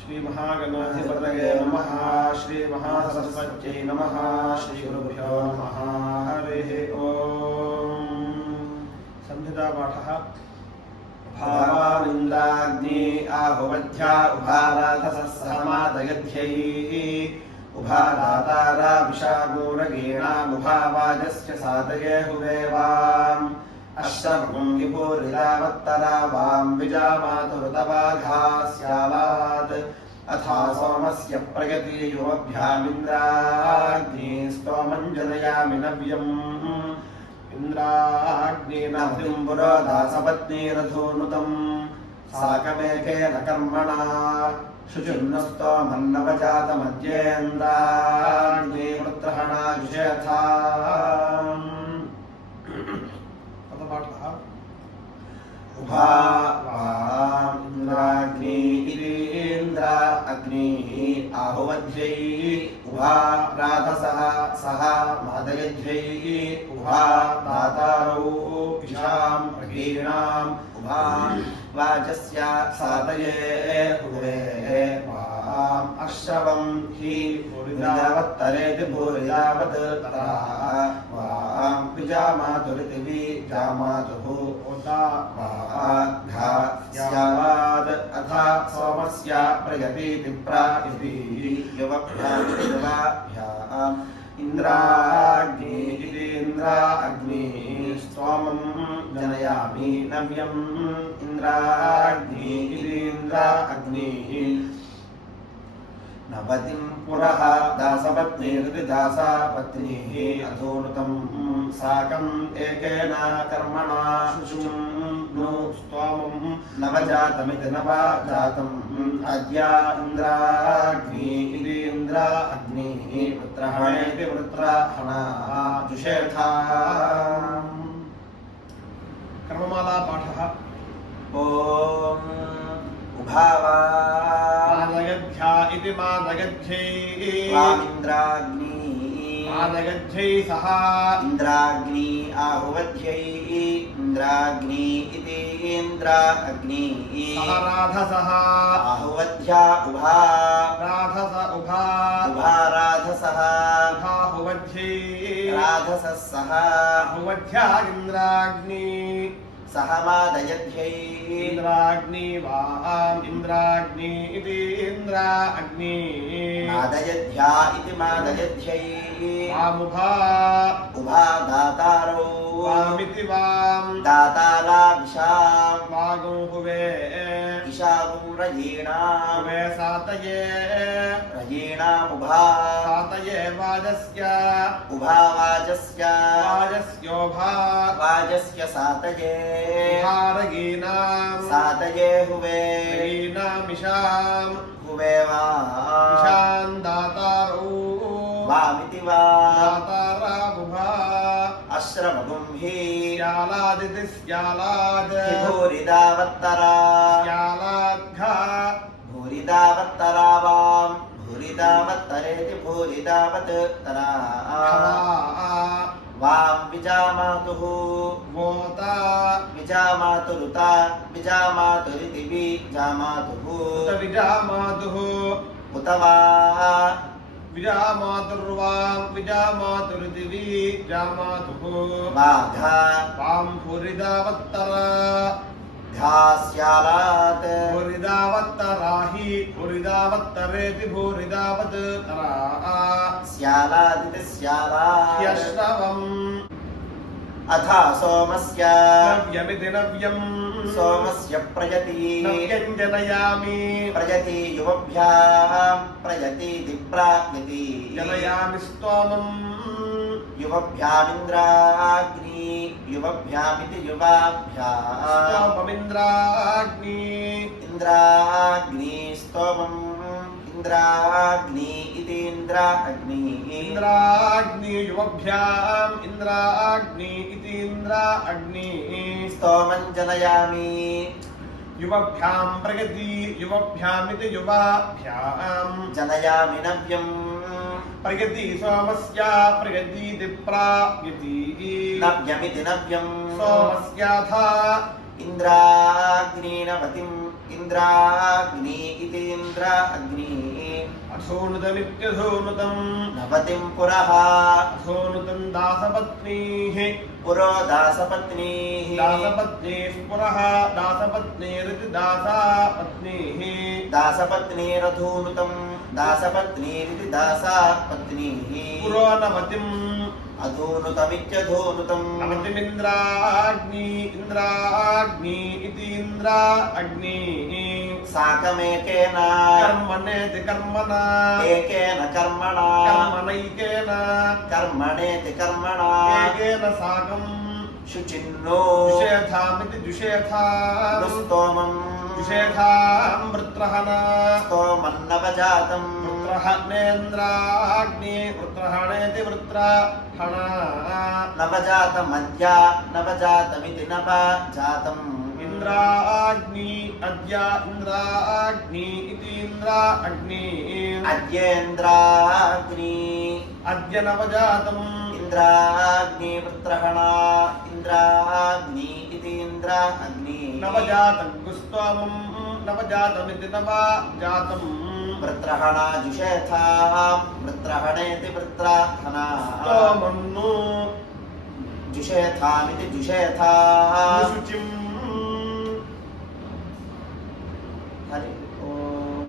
श्री महागणाधिपतये नमः। श्री महासरस्वत्यै नमः। श्री गुरुभ्यो नमः। हरिः ओम। संहिता पाठः। भावानिन्द्राग्नि आहुवध्या उभाराधसः सहमादयध्यै उभादातारा विशागोरगेणामुभावाजस्य सादये हुवेवाम् अश्रवं विभूरिदावत्तरा वां विजामातुरुतवाघास्यालात् अथा सोमस्य प्रयति युवभ्यामिन्द्राग्नि स्तोमं जनयामि नव्यम् इन्द्राग्निनाथिं पुरोधासपत्नीरथोनुतं साकमेकेन कर्मणा शुचिर्नस्तोमन्नवजातमध्येन्द्राग्निवृत्रहणायुषेथा उभाग्नि इन्द्र अग्निः आहुवध्यै उभा राधसः सह मादयध्यै उभा दातारौ इषां प्रकीर्णाम् उभा वाचस्य सादये हुवे वाम् अश्रवं हि भूरिदावत्तरेति भूरिदावत् तरा वां विजामातुरिति जामातुः घास्यावाद् अथा सोमस्य प्रयतीति प्रायति युवभ्याम् इन्द्राग्नि इति इन्द्रा अग्निः स्तोमं जनयामि नव्यम् इन्द्राग्नि इति इन्द्रा अग्निः नवतिं पुरः दासपत्नीरिति दासापत्नीः अधोनुतं साकम् एकेन कर्मणा शुचिं नु स्तोमं नवजातमिति नवजातम् अद्य इन्द्राग्नि इति इन्द्रा अग्निः वृत्रहणेति वृत्रहणाः जुषेथा। कर्ममाला पाठः। ॐ उभावा मादगध्या इति मादगध्यै वामिन्द्राग्नि मादगध्यै सह इन्द्राग्नि आहुवध्यै इन्द्राग्नि इति इन्द्रा अग्नि सह राधसः आहुवध्या उभा राधस उभा उभा राधसः उभाहुवध्यै राधसः सह आहुवध्या इन्द्राग्नि सह मादयध्यै इन्द्राग्नि वाम् इन्द्राग्नि इति इन्द्रा अग्नि मादयध्या इति मादयध्यै वामुभा उभा दातारो वामिति वाम् दातारा विशां वागो हुवे इशागुं रयीणां हुवे सातये रयीणामुभा सातये वाजस्य उभा वाजस्य वाजस्योभा वाजस्य सातये उभारगीनां सातये हुवे रयीणामिषां हुवे वामिषां दातारो वामिति वा दातारा उभा अश्रवगुं हि स्यालादिति स्यालाद् भूरिदावत्तरा स्यालाद्घा भूरिदावत्तरा वां भूरिदावत्तरेति भूरिदावत् तरा वां विजामातुः वोता विजामातुरुता विजामातुरिति विजामातुः उत विजामातुः उत वा विजामातुर्वां विजामातुरिति विजामातुः वाघा वां भूरिदावत्तरा घास्यालात् भूरिदावत्तरा हि भूरिदावत्तरेति भूरिदावत् तरा स्यालादिति स्यालात् यश्रवम् अथा सोमस्य नव्यमिति नव्यम् सोमस्य प्रयति नव्यं जनयामि प्रयति युवभ्याम् प्रयतीति प्रायति जनयामि स्तोमम् युवभ्यामिन्द्राग्नि युवभ्यामिति युवाभ्याम् स्तोममिन्द्राग्नि इन्द्राग्नि स्तोमम् इन्द्राग्नि इति इन्द्रा अग्नि इन्द्राग्नि युवभ्याम् इन्द्राग्नि इति इन्द्रा अग्नि स्तोमं जनयामि युवभ्यां प्रगति युवभ्यामिति युवाभ्याम् जनयामि नव्यम् प्रगति सोमस्य प्रगति प्राप्यति नव्यमिति नव्यं सोमस्याथा इन्द्राग्नीनवतिम् इन्द्राग्नि इति इतीन्द्र अग्निः अथोनुतमित्यथोनुतं नवतिं पुरः अथोनुतं दासपत्नीः पुरो दासपत्नीः दासपत्नीः पुरः दासपत्नीरिति दासापत्नीः दासपत्नीरथोनुतं दासपत्नीरिति दासापत्नीः पुरो नवतिम् अधोनुतमित्यधोनुतं नवतिमिन्द्राग्नि इन्द्राग्नि इति इन्द्र अग्निः साकमेकेन कर्मणेति कर्मणा एकेन कर्मणा कर्मणैकेन कर्मणेति कर्मणा एकेन साकं शुचिन्नो जुषेथामिति जुषेथा स्तोमं जुषेथां वृत्रहण स्तोमन्नवजातं वृत्रहणेन्द्राग्नि वृत्रहणेति वृत्रहण नवजातमद्य नवजातमिति नवजातम् इन्द्राग्नि अद्य इन्द्राग्नि इति इन्द्र अग्नि अद्येन्द्राग्नि अद्य नवजातम् इन्द्राग्नि वृत्रहणा इन्द्राग्नि इति इन्द्र अग्नि नवजातं गुस्त्वमं नवजातमिति नवजातं वृत्रहणा जुषेथां वृत्रहणेति वृत्रहणा स्तोमन्नु जुषेथामिति जुषेथां शुचिं हरि